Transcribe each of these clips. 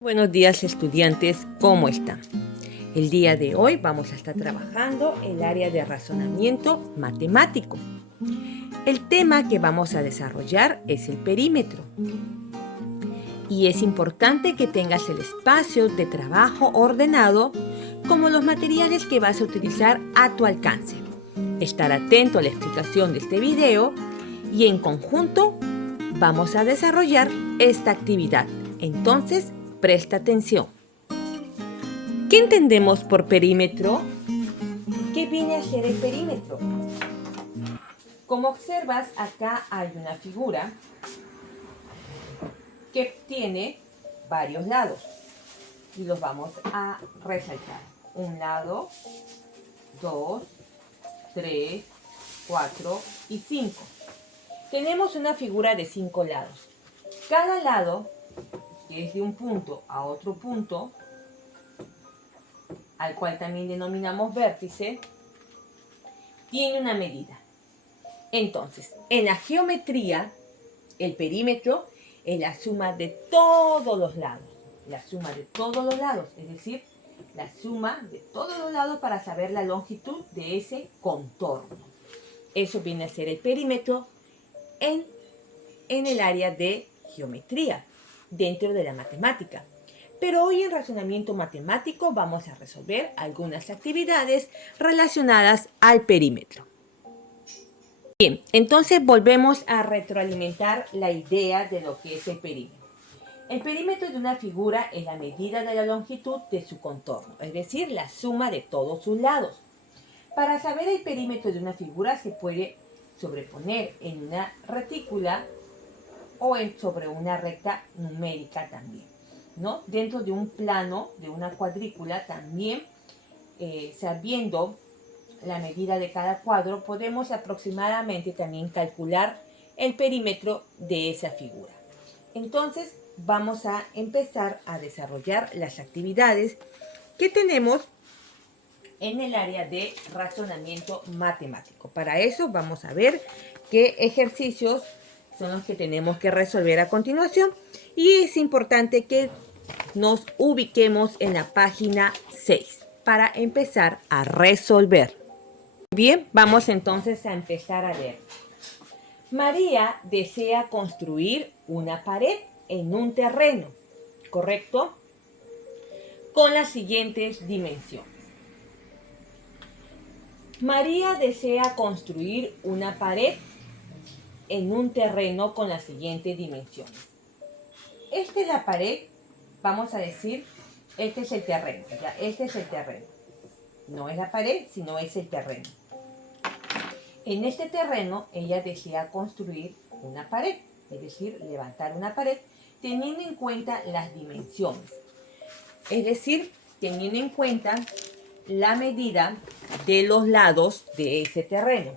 Buenos días, estudiantes, ¿cómo están? El día de hoy vamos a estar trabajando el área de razonamiento matemático. El tema que vamos a desarrollar es el perímetro. Y es importante que tengas el espacio de trabajo ordenado como los materiales que vas a utilizar a tu alcance. Estar atento a la explicación de este video y en conjunto vamos a desarrollar esta actividad. Entonces, presta atención. ¿Qué entendemos por perímetro? ¿Qué viene a ser el perímetro? Como observas, acá hay una figura que tiene varios lados y los vamos a resaltar. Un lado, 2, 3, 4 y 5. Tenemos una figura de 5 lados. Cada lado, que es de un punto a otro punto, al cual también denominamos vértice, tiene una medida. Entonces, en la geometría, el perímetro es la suma de todos los lados. La suma de todos los lados, es decir, la suma de todos los lados para saber la longitud de ese contorno. Eso viene a ser el perímetro en el área de geometría, dentro de la matemática. Pero hoy en razonamiento matemático vamos a resolver algunas actividades relacionadas al perímetro. Bien, entonces volvemos a retroalimentar la idea de lo que es el perímetro. El perímetro de una figura es la medida de la longitud de su contorno, es decir, la suma de todos sus lados. Para saber el perímetro de una figura se puede sobreponer en una retícula o sobre una recta numérica también, ¿no? Dentro de un plano, de una cuadrícula también, sabiendo la medida de cada cuadro, podemos aproximadamente también calcular el perímetro de esa figura. Entonces, vamos a empezar a desarrollar las actividades que tenemos en el área de razonamiento matemático. Para eso vamos a ver qué ejercicios son los que tenemos que resolver a continuación y es importante que nos ubiquemos en la página 6 para empezar a resolver. Bien, vamos entonces a empezar a ver. María desea construir una pared en un terreno, ¿correcto? Con las siguientes dimensiones. María desea construir una pared en un terreno con las siguientes dimensiones. Esta es la pared, vamos a decir, este es el terreno, ¿ya? Este es el terreno. No es la pared, sino es el terreno. En este terreno ella desea construir una pared, es decir, levantar una pared teniendo en cuenta las dimensiones. Es decir, teniendo en cuenta la medida de los lados de ese terreno.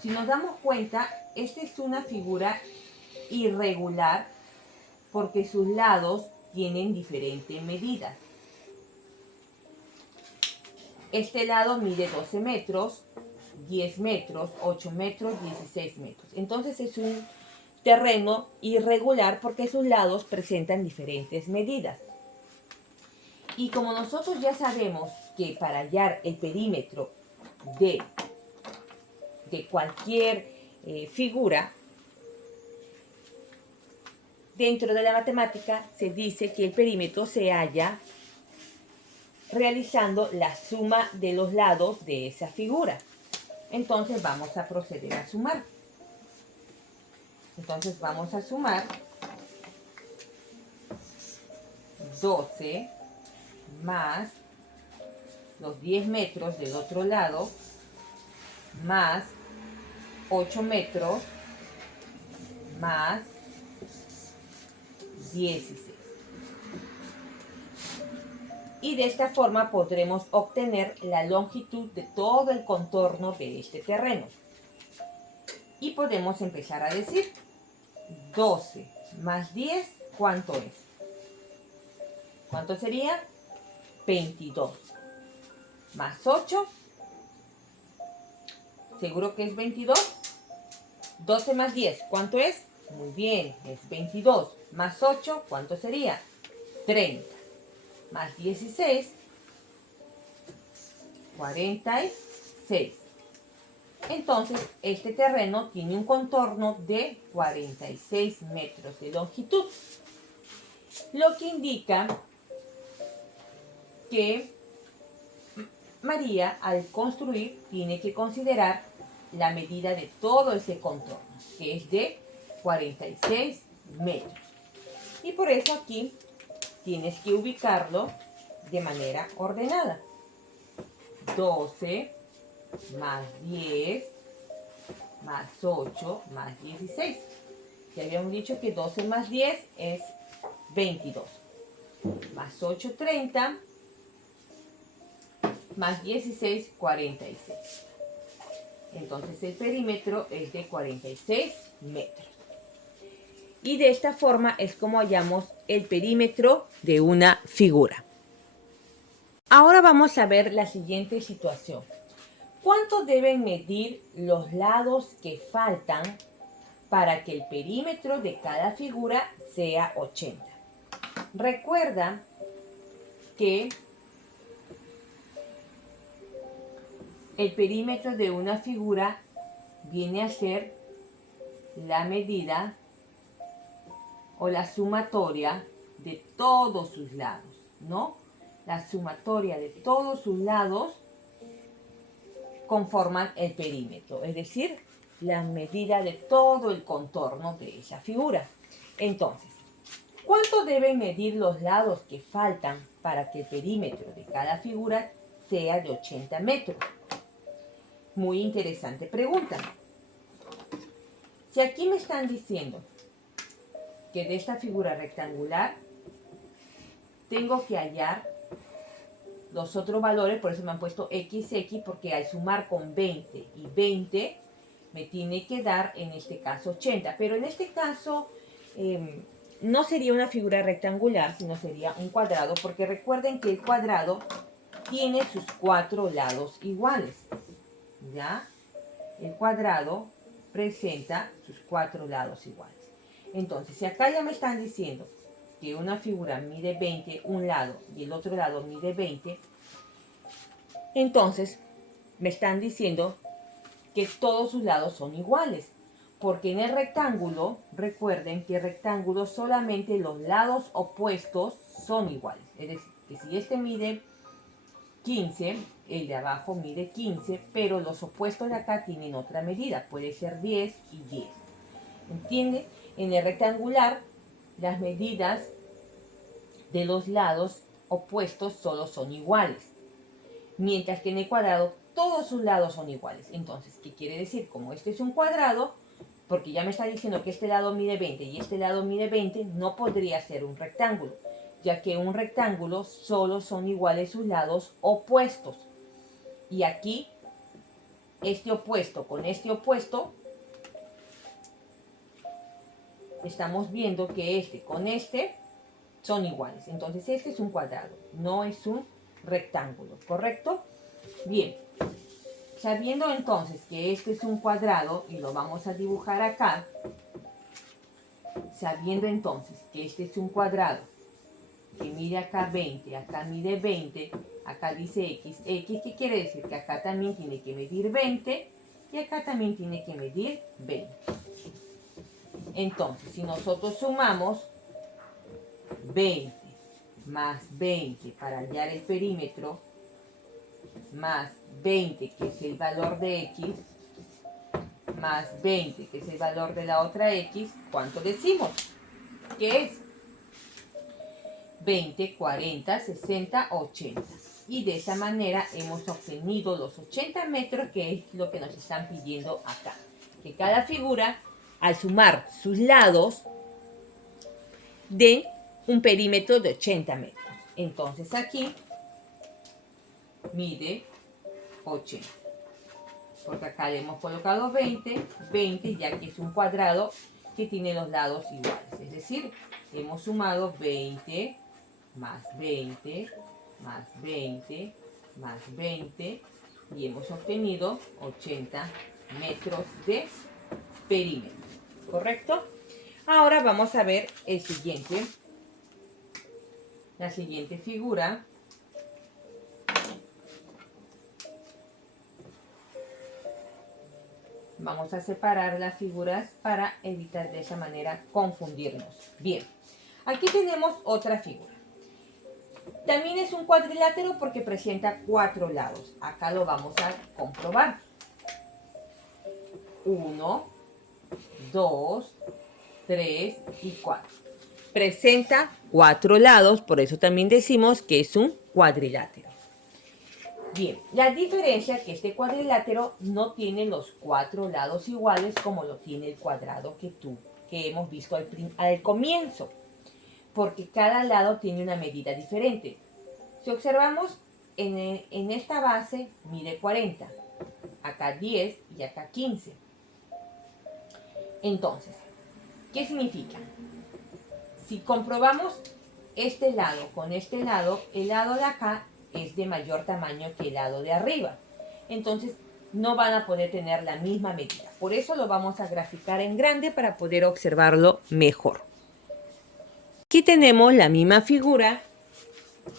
Si nos damos cuenta, esta es una figura irregular porque sus lados tienen diferentes medidas. Este lado mide 12 metros, 10 metros, 8 metros, 16 metros. Entonces es un terreno irregular porque sus lados presentan diferentes medidas. Y como nosotros ya sabemos que para hallar el perímetro de cualquier figura, dentro de la matemática se dice que el perímetro se halla realizando la suma de los lados de esa figura. Entonces vamos a proceder a sumar. Entonces vamos a sumar 12 más los 10 metros del otro lado más 8 metros más 16. Y de esta forma podremos obtener la longitud de todo el contorno de este terreno. Y podemos empezar a decir 12 más 10, ¿cuánto es? ¿Cuánto sería? 22. Más 8. ¿Seguro que es 22? 12 más 10, ¿cuánto es? Muy bien, es 22. más 8, ¿cuánto sería? 30. Más 16, 46. Entonces, este terreno tiene un contorno de 46 metros de longitud, lo que indica que María, al construir, tiene que considerar la medida de todo ese contorno, que es de 46 metros. Y por eso aquí tienes que ubicarlo de manera ordenada. 12 más 10 más 8 más 16. Ya habíamos dicho que 12 más 10 es 22. Más 8, 30. Más 16, 46. Entonces el perímetro es de 46 metros. Y de esta forma es como hallamos el perímetro de una figura. Ahora vamos a ver la siguiente situación. ¿Cuánto deben medir los lados que faltan para que el perímetro de cada figura sea 80? Recuerda que el perímetro de una figura viene a ser la medida o la sumatoria de todos sus lados, ¿no? La sumatoria de todos sus lados conforman el perímetro, es decir, la medida de todo el contorno de esa figura. Entonces, ¿cuánto deben medir los lados que faltan para que el perímetro de cada figura sea de 80 metros? Muy interesante pregunta. Si aquí me están diciendo que de esta figura rectangular tengo que hallar los otros valores, por eso me han puesto XX, porque al sumar con 20 y 20 me tiene que dar en este caso 80. Pero en este caso no sería una figura rectangular, sino sería un cuadrado, porque recuerden que el cuadrado tiene sus 4 lados iguales. ¿Ya? El cuadrado presenta sus 4 lados iguales. Entonces, si acá ya me están diciendo que una figura mide 20 un lado y el otro lado mide 20, entonces me están diciendo que todos sus lados son iguales. Porque en el rectángulo, recuerden que el rectángulo solamente los lados opuestos son iguales. Es decir, que si este mide 15, el de abajo mide 15, pero los opuestos de acá tienen otra medida, puede ser 10 y 10. ¿Entiende? En el rectangular, las medidas de los lados opuestos solo son iguales, mientras que en el cuadrado todos sus lados son iguales. Entonces, ¿qué quiere decir? Como este es un cuadrado, porque ya me está diciendo que este lado mide 20 y este lado mide 20, no podría ser un rectángulo, ya que un rectángulo solo son iguales sus lados opuestos. Y aquí, este opuesto con este opuesto, estamos viendo que este con este son iguales. Entonces este es un cuadrado, no es un rectángulo, ¿correcto? Bien, sabiendo entonces que este es un cuadrado y lo vamos a dibujar acá, sabiendo entonces que este es un cuadrado que mide acá 20, acá mide 20, acá dice X, ¿qué quiere decir? Que acá también tiene que medir 20 y acá también tiene que medir 20. Entonces, si nosotros sumamos 20 más 20 para hallar el perímetro, más 20, que es el valor de X, más 20, que es el valor de la otra X, ¿cuánto decimos? ¿Qué es? 20, 40, 60, 80. Y de esa manera hemos obtenido los 80 metros, que es lo que nos están pidiendo acá. Que cada figura, al sumar sus lados, den un perímetro de 80 metros. Entonces aquí mide 80. Porque acá le hemos colocado 20, 20 ya que es un cuadrado que tiene los lados iguales. Es decir, hemos sumado 20 más 20 más 20 más 20 y hemos obtenido 80 metros de perímetro. ¿Correcto? Ahora vamos a ver la siguiente figura. Vamos a separar las figuras para evitar de esa manera confundirnos. Bien, aquí tenemos otra figura. También es un cuadrilátero porque presenta 4 lados. Acá lo vamos a comprobar. 1, 2, 3 y 4. Presenta 4 lados, por eso también decimos que es un cuadrilátero. Bien, la diferencia es que este cuadrilátero no tiene los 4 lados iguales como lo tiene el cuadrado que hemos visto al comienzo, porque cada lado tiene una medida diferente. Si observamos, en esta base mide 40, acá 10 y acá 15. Entonces, ¿qué significa? Si comprobamos este lado con este lado, el lado de acá es de mayor tamaño que el lado de arriba. Entonces, no van a poder tener la misma medida. Por eso lo vamos a graficar en grande para poder observarlo mejor. Aquí tenemos la misma figura,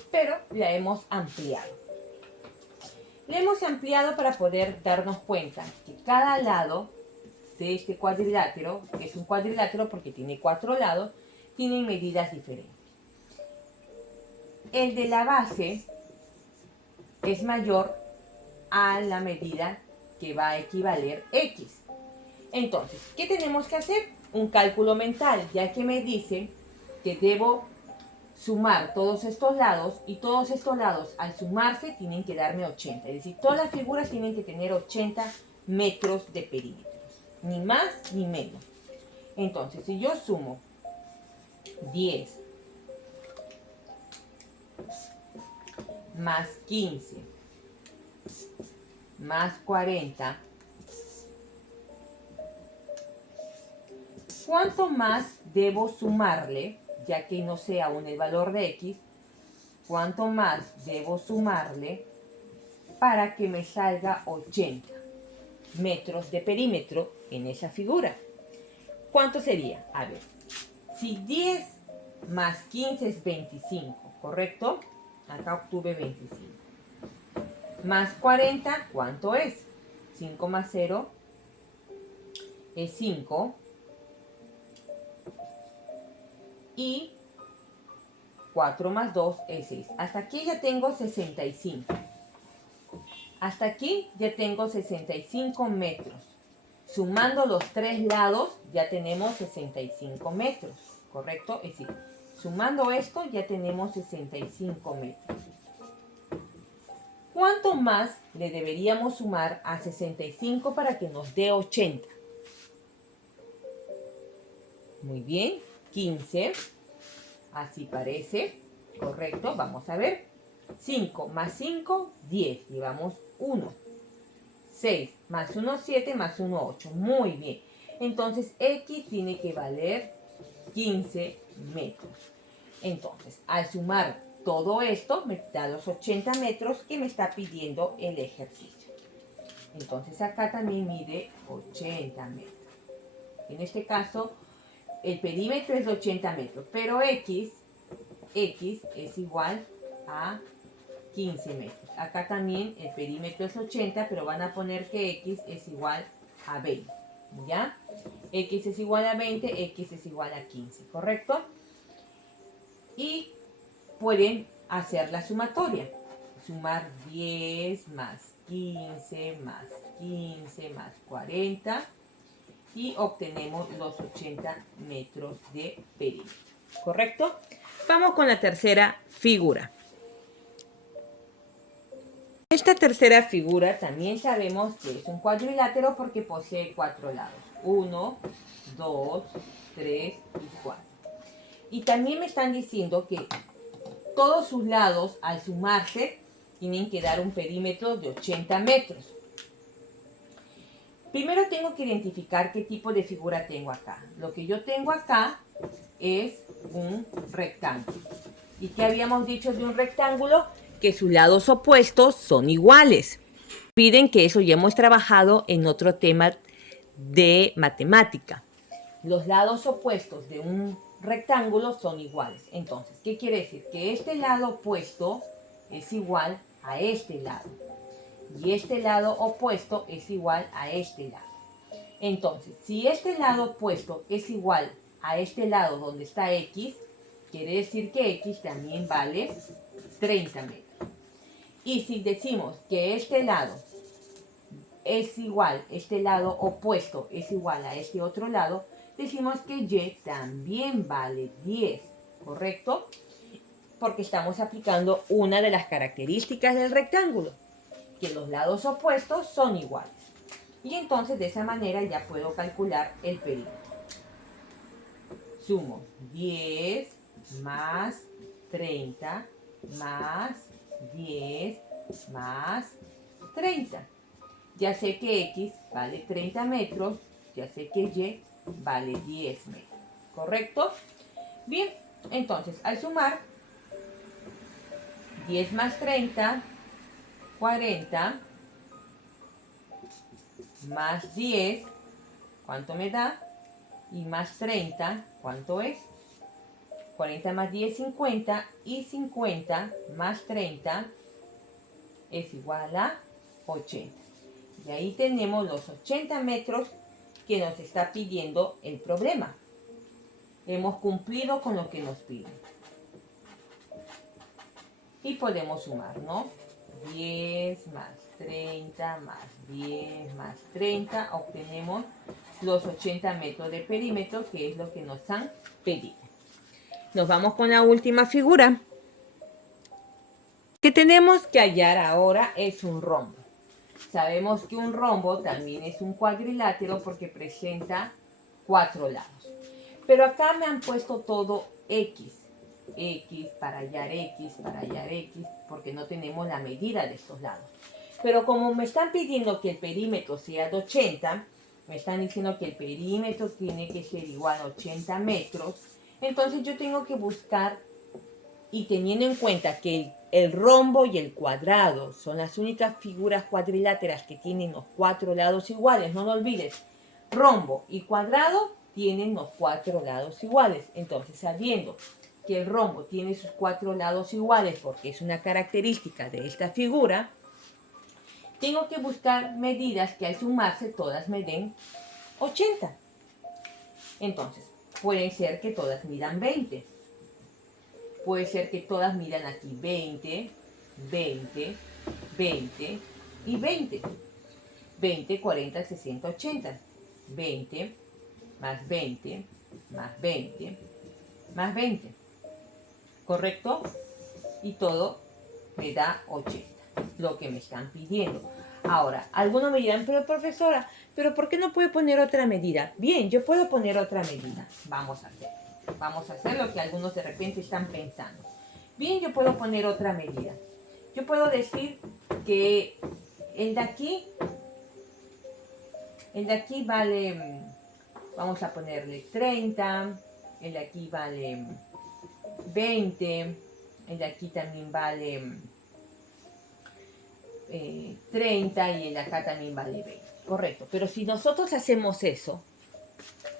pero la hemos ampliado. La hemos ampliado para poder darnos cuenta que cada lado de este cuadrilátero, que es un cuadrilátero porque tiene 4 lados, tienen medidas diferentes. El de la base es mayor a la medida que va a equivaler X. Entonces, ¿qué tenemos que hacer? Un cálculo mental, ya que me dice que debo sumar todos estos lados y todos estos lados al sumarse tienen que darme 80. Es decir, todas las figuras tienen que tener 80 metros de perímetros, ni más ni menos. Entonces, si yo sumo 10 más 15 más 40, ¿cuánto más debo sumarle, ya que no sé aún el valor de X? ¿Cuánto más debo sumarle para que me salga 80 metros de perímetro en esa figura? ¿Cuánto sería? A ver, si 10 más 15 es 25, ¿correcto? Acá obtuve 25. Más 40, ¿cuánto es? 5 más 0 es 5. Y 4 más 2 es 6. Hasta aquí ya tengo 65. Hasta aquí ya tengo 65 metros. Sumando los 3 lados ya tenemos 65 metros, ¿correcto? Es decir, sumando esto ya tenemos 65 metros. ¿Cuánto más le deberíamos sumar a 65 para que nos dé 80? Muy bien, 15. Así parece, correcto. Vamos a ver. 5 más 5, 10. Llevamos 1. 6 más 1, 7 más 1, 8. Muy bien. Entonces, X tiene que valer 15 metros. Entonces, al sumar todo esto, me da los 80 metros que me está pidiendo el ejercicio. Entonces, acá también mide 80 metros. En este caso, el perímetro es de 80 metros, pero X es igual a 15 metros. Acá también el perímetro es 80, pero van a poner que X es igual a 20, ¿ya? X es igual a 20, X es igual a 15, ¿correcto? Y pueden hacer la sumatoria. Sumar 10 más 15 más 15 más 40 y obtenemos los 80 metros de perímetro, ¿correcto? Vamos con la tercera figura. Esta tercera figura también sabemos que es un cuadrilátero porque posee 4 lados. 1, 2, 3 y 4. Y también me están diciendo que todos sus lados al sumarse tienen que dar un perímetro de 80 metros. Primero tengo que identificar qué tipo de figura tengo acá. Lo que yo tengo acá es un rectángulo. ¿Y qué habíamos dicho de un rectángulo? Que sus lados opuestos son iguales. Piden que eso ya hemos trabajado en otro tema de matemática. los lados opuestos de un rectángulo son iguales. Entonces, ¿qué quiere decir? Que este lado opuesto es igual a este lado. Y este lado opuesto es igual a este lado. Entonces, si este lado opuesto es igual a este lado donde está X, quiere decir que X también vale 30 metros. Y si decimos que este lado es igual, este lado opuesto es igual a este otro lado, decimos que Y también vale 10, ¿correcto? Porque estamos aplicando una de las características del rectángulo, que los lados opuestos son iguales. Y entonces de esa manera ya puedo calcular el perímetro. Sumo 10 más 30 más 10 más 30. Ya sé que X vale 30 metros, ya sé que Y vale 10 metros. ¿Correcto? Bien, entonces al sumar 10 más 30, 40, más 10, ¿cuánto me da? Y más 30, ¿cuánto es? 40 más 10, 50, y 50 más 30 es igual a 80. Y ahí tenemos los 80 metros que nos está pidiendo el problema. Hemos cumplido con lo que nos pide. Y podemos sumar, ¿no? 10 más 30 más 10 más 30, obtenemos los 80 metros de perímetro, que es lo que nos han pedido. Nos vamos con la última figura. Que tenemos que hallar ahora es un rombo. Sabemos que un rombo también es un cuadrilátero porque presenta 4 lados. Pero acá me han puesto todo X. X para hallar X, para hallar X, porque no tenemos la medida de estos lados. Pero como me están pidiendo que el perímetro sea de 80, me están diciendo que el perímetro tiene que ser igual a 80 metros, entonces yo tengo que buscar, y teniendo en cuenta que el rombo y el cuadrado son las únicas figuras cuadriláteras que tienen los 4 lados iguales, no lo olvides, rombo y cuadrado tienen los 4 lados iguales. Entonces, sabiendo que el rombo tiene sus 4 lados iguales porque es una característica de esta figura, tengo que buscar medidas que al sumarse todas me den 80. Entonces, pueden ser que todas midan 20. Puede ser que todas midan aquí 20, 20, 20 y 20. 20, 40, 60, 80. 20 más 20 más 20 más 20. ¿Correcto? Y todo me da 80, lo que me están pidiendo. Ahora, algunos me dirán, pero profesora, ¿pero por qué no puede poner otra medida? Bien, yo puedo poner otra medida. Vamos a hacer. Vamos a hacer lo que algunos de repente están pensando. Bien, yo puedo poner otra medida. Yo puedo decir que el de aquí vale, vamos a ponerle 30, el de aquí vale 20, el de aquí también vale 30 y el de acá también vale 20. Correcto, pero si nosotros hacemos eso,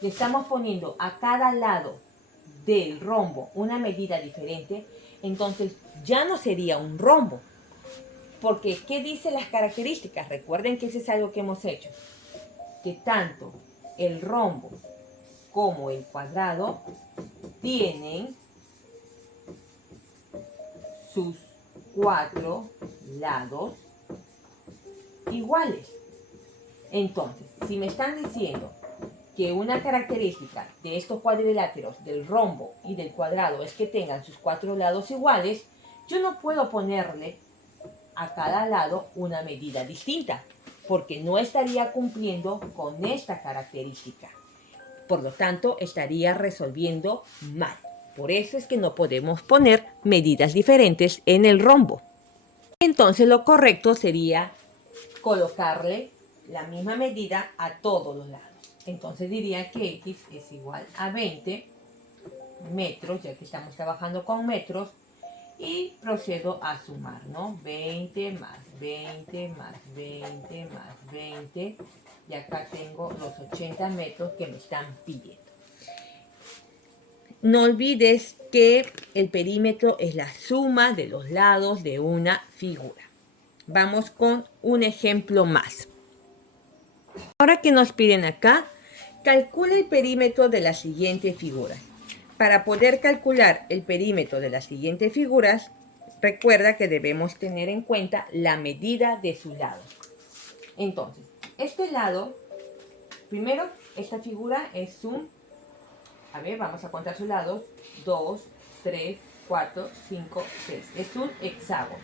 le estamos poniendo a cada lado del rombo una medida diferente, entonces ya no sería un rombo. Porque, ¿qué dicen las características? Recuerden que eso es algo que hemos hecho. Que tanto el rombo como el cuadrado tienen sus 4 lados iguales. Entonces, si me están diciendo que una característica de estos cuadriláteros, del rombo y del cuadrado, es que tengan sus 4 lados iguales, yo no puedo ponerle a cada lado una medida distinta, porque no estaría cumpliendo con esta característica. Por lo tanto, estaría resolviendo mal. Por eso es que no podemos poner medidas diferentes en el rombo. Entonces, lo correcto sería colocarle la misma medida a todos los lados. Entonces diría que X es igual a 20 metros, ya que estamos trabajando con metros, y procedo a sumar, ¿no? 20 más 20 más 20 más 20, y acá tengo los 80 metros que me están pidiendo. no olvides que el perímetro es la suma de los lados de una figura. Vamos con un ejemplo más. Ahora que nos piden acá, calcula el perímetro de las siguientes figuras. Para poder calcular el perímetro de las siguientes figuras, recuerda que debemos tener en cuenta la medida de sus lados. Entonces, este lado, primero, esta figura es un, a ver, vamos a contar sus lados, 2, 3, 4, 5, 6. Es un hexágono.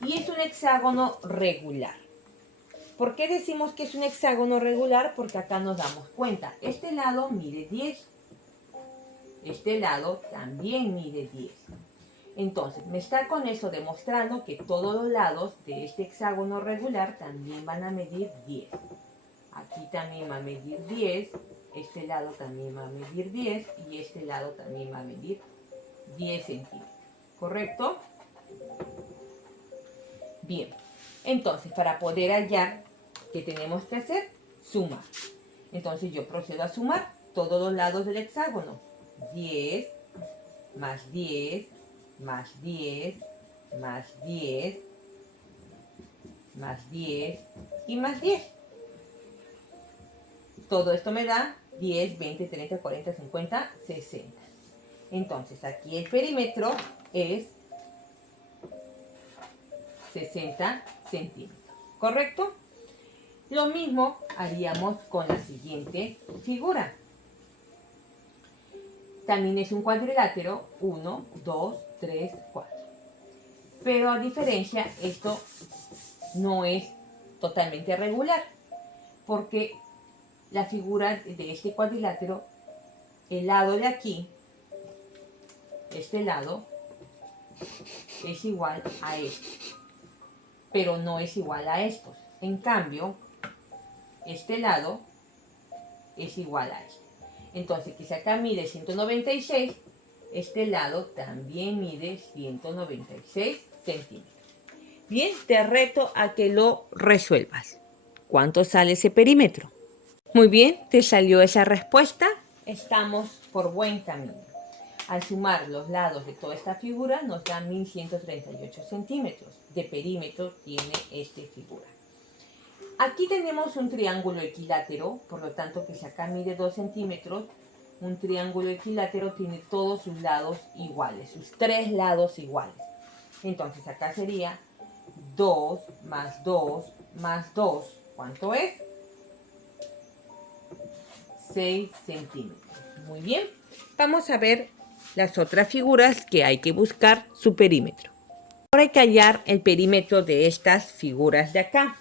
Y es un hexágono regular. ¿Por qué decimos que es un hexágono regular? Porque acá nos damos cuenta. Este lado mide 10. Este lado también mide 10. Entonces, me está con eso demostrando que todos los lados de este hexágono regular también van a medir 10. Aquí también va a medir 10. Este lado también va a medir 10. Y este lado también va a medir 10 centímetros. ¿Correcto? Bien. Entonces, para poder hallar, ¿qué tenemos que hacer? Sumar. Entonces yo procedo a sumar todos los lados del hexágono. 10 más 10 más 10 más 10 más 10 y más 10. Todo esto me da 10, 20, 30, 40, 50, 60. Entonces aquí el perímetro es 60 centímetros. ¿Correcto? Lo mismo haríamos con la siguiente figura. También es un cuadrilátero, 1, 2, 3, 4. Pero a diferencia, esto no es totalmente regular, porque la figura de este cuadrilátero, el lado de aquí, este lado, es igual a este, pero no es igual a estos. En cambio, este lado es igual a este. Entonces, que si acá mide 196, este lado también mide 196 centímetros. Bien, te reto a que lo resuelvas. ¿Cuánto sale ese perímetro? Muy bien, te salió esa respuesta. Estamos por buen camino. Al sumar los lados de toda esta figura nos da 1138 centímetros de perímetro tiene esta figura. Aquí tenemos un triángulo equilátero, por lo tanto que si acá mide 2 centímetros, un triángulo equilátero tiene todos sus lados iguales, sus tres lados iguales. Entonces acá sería 2 más 2 más 2. ¿Cuánto es? 6 centímetros. Muy bien. Vamos a ver las otras figuras que hay que buscar su perímetro. Ahora hay que hallar el perímetro de estas figuras de acá.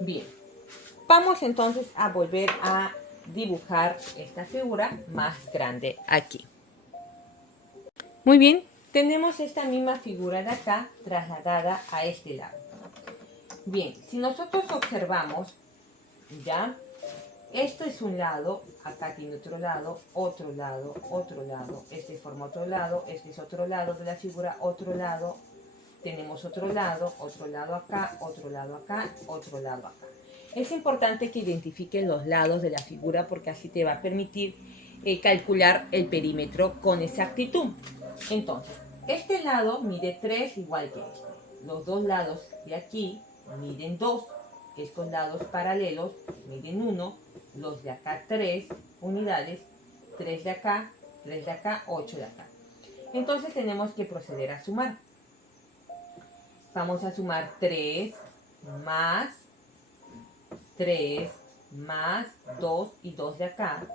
Bien. Vamos entonces a volver a dibujar esta figura más grande aquí. Muy bien. Tenemos esta misma figura de acá trasladada a este lado. Bien, si nosotros observamos, ¿ya? Esto es un lado, acá tiene otro lado, otro lado, otro lado. Este forma otro lado, este es otro lado de la figura, otro lado. Tenemos otro lado acá, otro lado acá, otro lado acá. Es importante que identifiquen los lados de la figura porque así te va a permitir calcular el perímetro con exactitud. Entonces, este lado mide 3 igual que este. Los dos lados de aquí miden 2. Estos lados paralelos miden 1. Los de acá 3 unidades. 3 de acá, 3 de acá, 8 de acá. Entonces tenemos que proceder a sumar. Vamos a sumar 3 más 3 más 2 y 2 de acá.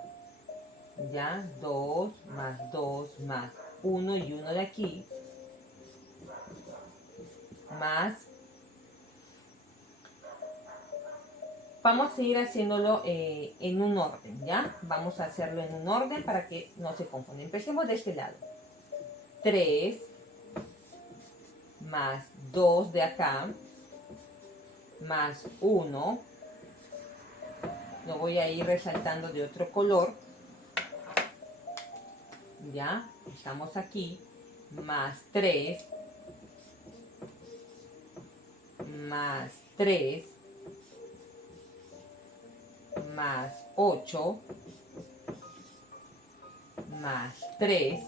Ya, 2 más 2 más 1 y 1 de aquí. Más. Vamos a ir haciéndolo en un orden, ¿ya? Vamos a hacerlo en un orden para que no se confunda. Empecemos de este lado. 3 más 2 de acá, más 1. Lo voy a ir resaltando de otro color. Ya, estamos aquí. Más 3. Más 3. Más 8. más 3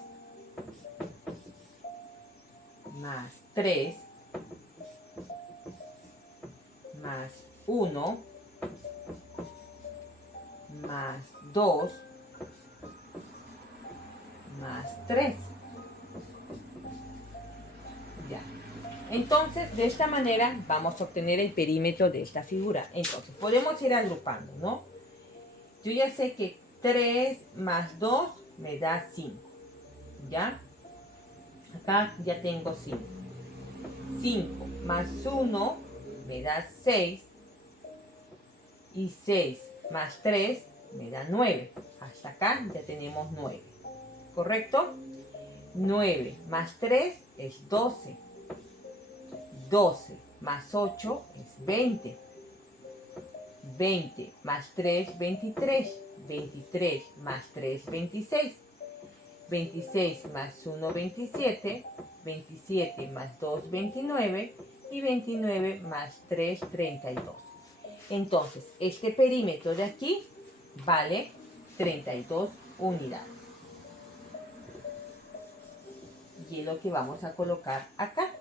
más 3 más 1 más 2 más 3. Ya. Entonces, de esta manera vamos a obtener el perímetro de esta figura. Entonces, podemos ir agrupando, ¿no? Yo ya sé que 3 más 2 me da 5. ¿Ya? Acá ya tengo 5. 5 más 1 me da 6. Y 6 más 3 me da 9. Hasta acá ya tenemos 9. ¿Correcto? 9 más 3 es 12. 12 más 8 es 20. 20 más 3, 23. 23 más 3, 26. 26 más 1, 27. 27 más 2, 29. Y 29 más 3, 32. Entonces, este perímetro de aquí vale 32 unidades. Y es lo que vamos a colocar acá.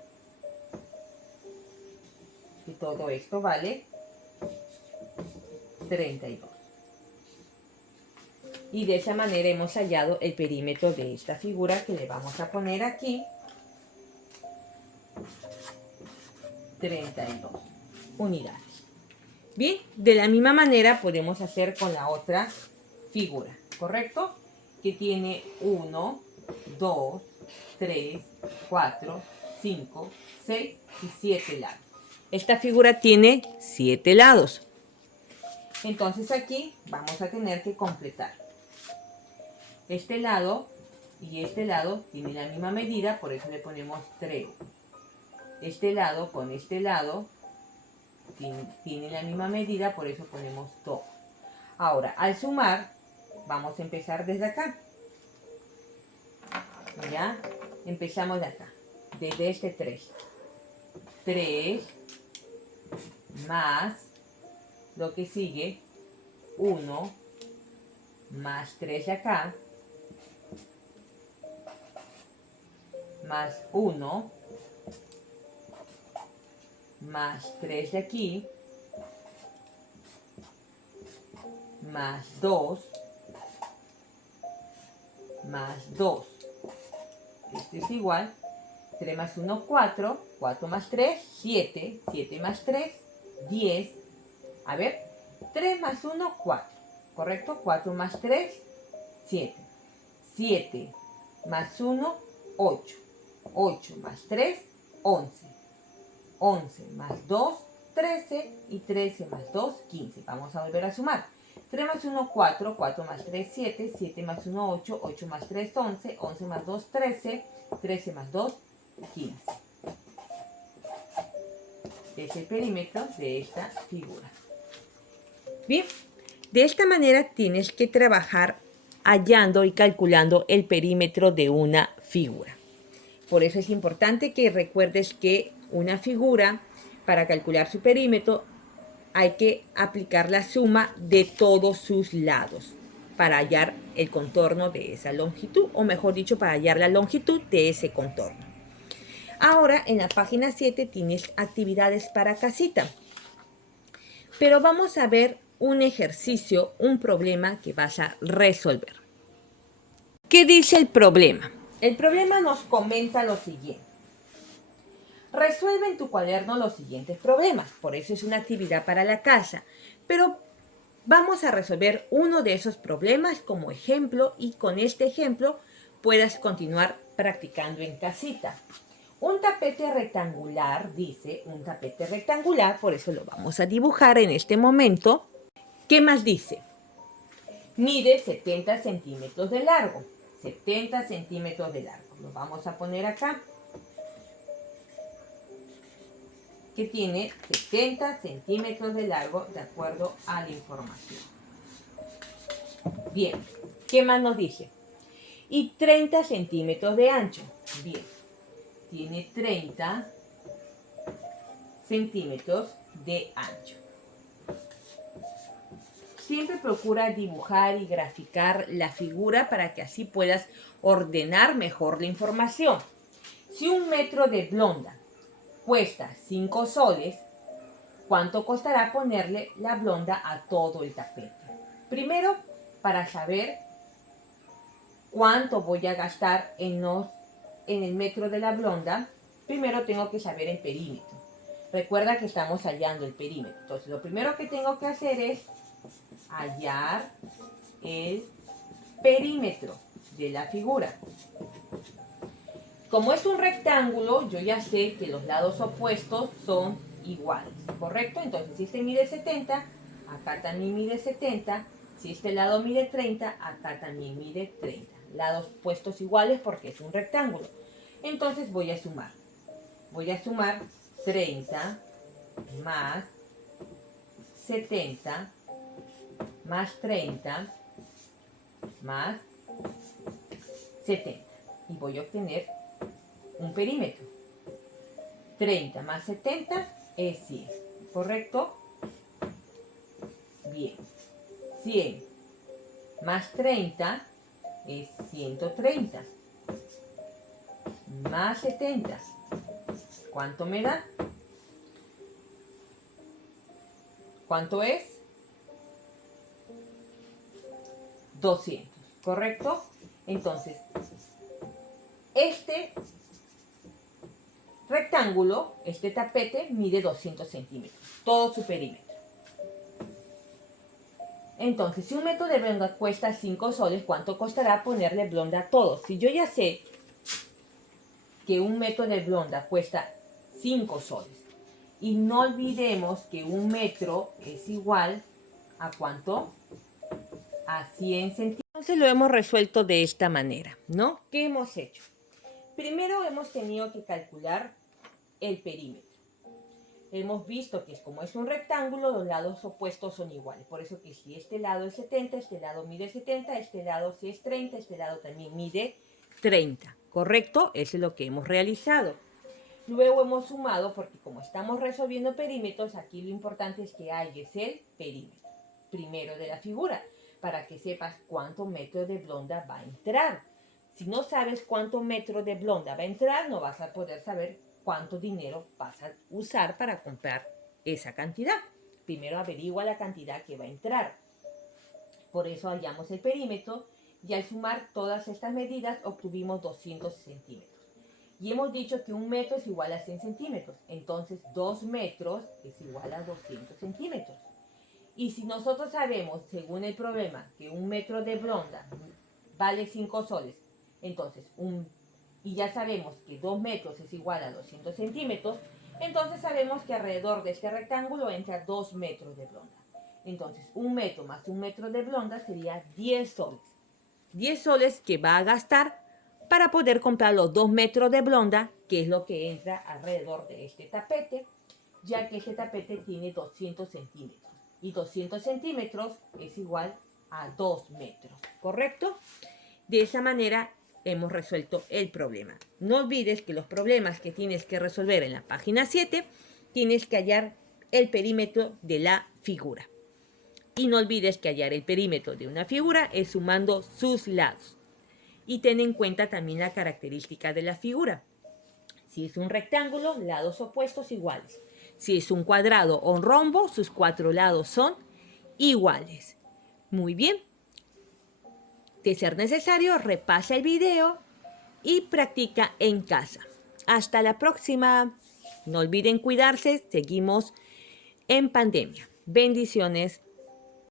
Y todo esto vale 32. Y de esa manera hemos hallado el perímetro de esta figura que le vamos a poner aquí. 32 unidades. Bien, de la misma manera podemos hacer con la otra figura, ¿correcto? Que tiene 1, 2, 3, 4, 5, 6 y 7 lados. Esta figura tiene 7 lados. Entonces aquí vamos a tener que completar. Este lado y este lado tienen la misma medida, por eso le ponemos 3. Este lado con este lado tiene la misma medida, por eso ponemos 2. Ahora, al sumar, vamos a empezar desde acá. ¿Ya? Empezamos de acá, desde este 3. 3 más lo que sigue, 1 más 3 de acá, más 1 más 3 de aquí, más 2 más 2. Este es igual, 3 más 1, 4, 4 más 3, 7, 7 más 3, 10. A ver, 3 más 1, 4, ¿correcto? 4 más 3, 7. 7 más 1, 8. 8 más 3, 11. 11 más 2, 13. Y 13 más 2, 15. Vamos a volver a sumar. 3 más 1, 4. 4 más 3, 7. 7 más 1, 8. 8 más 3, 11. 11 más 2, 13. 13 más 2, 15. Es el perímetro de esta figura. Bien, de esta manera tienes que trabajar hallando y calculando el perímetro de una figura. Por eso es importante que recuerdes que una figura, para calcular su perímetro, hay que aplicar la suma de todos sus lados para hallar el contorno de esa longitud, o mejor dicho, para hallar la longitud de ese contorno. Ahora, en la página 7 tienes actividades para casita. Pero vamos a ver un ejercicio, un problema que vas a resolver. ¿Qué dice el problema? El problema nos comenta lo siguiente. Resuelve en tu cuaderno los siguientes problemas. Por eso es una actividad para la casa. Pero vamos a resolver uno de esos problemas como ejemplo, y con este ejemplo puedas continuar practicando en casita. Un tapete rectangular, dice, un tapete rectangular, por eso lo vamos a dibujar en este momento. ¿Qué más dice? Mide 70 centímetros de largo. 70 centímetros de largo. Lo vamos a poner acá. Que tiene 70 centímetros de largo de acuerdo a la información. Bien, ¿qué más nos dice? Y 30 centímetros de ancho. Bien, tiene 30 centímetros de ancho. siempre procura dibujar y graficar la figura para que así puedas ordenar mejor la información. Si 1 metro de blonda cuesta 5 soles, ¿cuánto costará ponerle la blonda a todo el tapete? Primero, para saber cuánto voy a gastar en el metro de la blonda, primero tengo que saber el perímetro. Recuerda que estamos hallando el perímetro. Entonces, lo primero que tengo que hacer es hallar el perímetro de la figura. Como es un rectángulo, yo ya sé que los lados opuestos son iguales, ¿correcto? Entonces, si este mide 70, acá también mide 70. Si este lado mide 30, acá también mide 30. Lados opuestos iguales porque es un rectángulo. Entonces voy a sumar. Voy a sumar 30 más 70 más 30 más 70. Y voy a obtener un perímetro. 30 más 70 es 100, ¿correcto? Bien. 100 más 30 es 130. Más 70. ¿Cuánto me da? ¿Cuánto es? 200, ¿correcto? Entonces, este rectángulo, este tapete, mide 200 centímetros, todo su perímetro. Entonces, si 1 metro de blonda cuesta 5 soles, ¿cuánto costará ponerle blonda a todo? Si yo ya sé que 1 metro de blonda cuesta 5 soles, y no olvidemos que 1 metro es igual a ¿cuánto? A 100 centímetros. Entonces lo hemos resuelto de esta manera, ¿no? ¿Qué hemos hecho? Primero hemos tenido que calcular el perímetro. Hemos visto que como es un rectángulo, los lados opuestos son iguales. Por eso que si este lado es 70, este lado mide 70, este lado si es 30, este lado también mide 30. ¿Correcto? Eso es lo que hemos realizado. Luego hemos sumado, porque como estamos resolviendo perímetros, aquí lo importante es que halles el perímetro primero de la figura, para que sepas cuánto metro de blonda va a entrar. Si no sabes cuánto metro de blonda va a entrar, no vas a poder saber cuánto dinero vas a usar para comprar esa cantidad. Primero averigua la cantidad que va a entrar. Por eso hallamos el perímetro y al sumar todas estas medidas obtuvimos 200 centímetros. Y hemos dicho que 1 metro es igual a 100 centímetros. Entonces 2 metros es igual a 200 centímetros. Y si nosotros sabemos, según el problema, que 1 metro de blonda vale 5 soles, entonces y ya sabemos que 2 metros es igual a 200 centímetros, entonces sabemos que alrededor de este rectángulo entra 2 metros de blonda. Entonces 1 metro más 1 metro de blonda sería 10 soles. 10 soles que va a gastar para poder comprar los 2 metros de blonda, que es lo que entra alrededor de este tapete, ya que este tapete tiene 200 centímetros. Y 200 centímetros es igual a 2 metros, ¿correcto? De esa manera hemos resuelto el problema. No olvides que los problemas que tienes que resolver en la página 7, tienes que hallar el perímetro de la figura. Y no olvides que hallar el perímetro de una figura es sumando sus lados. Y ten en cuenta también la característica de la figura. Si es un rectángulo, lados opuestos iguales. Si es un cuadrado o un rombo, sus 4 lados son iguales. Muy bien. De ser necesario, repasa el video y practica en casa. Hasta la próxima. No olviden cuidarse, seguimos en pandemia. Bendiciones.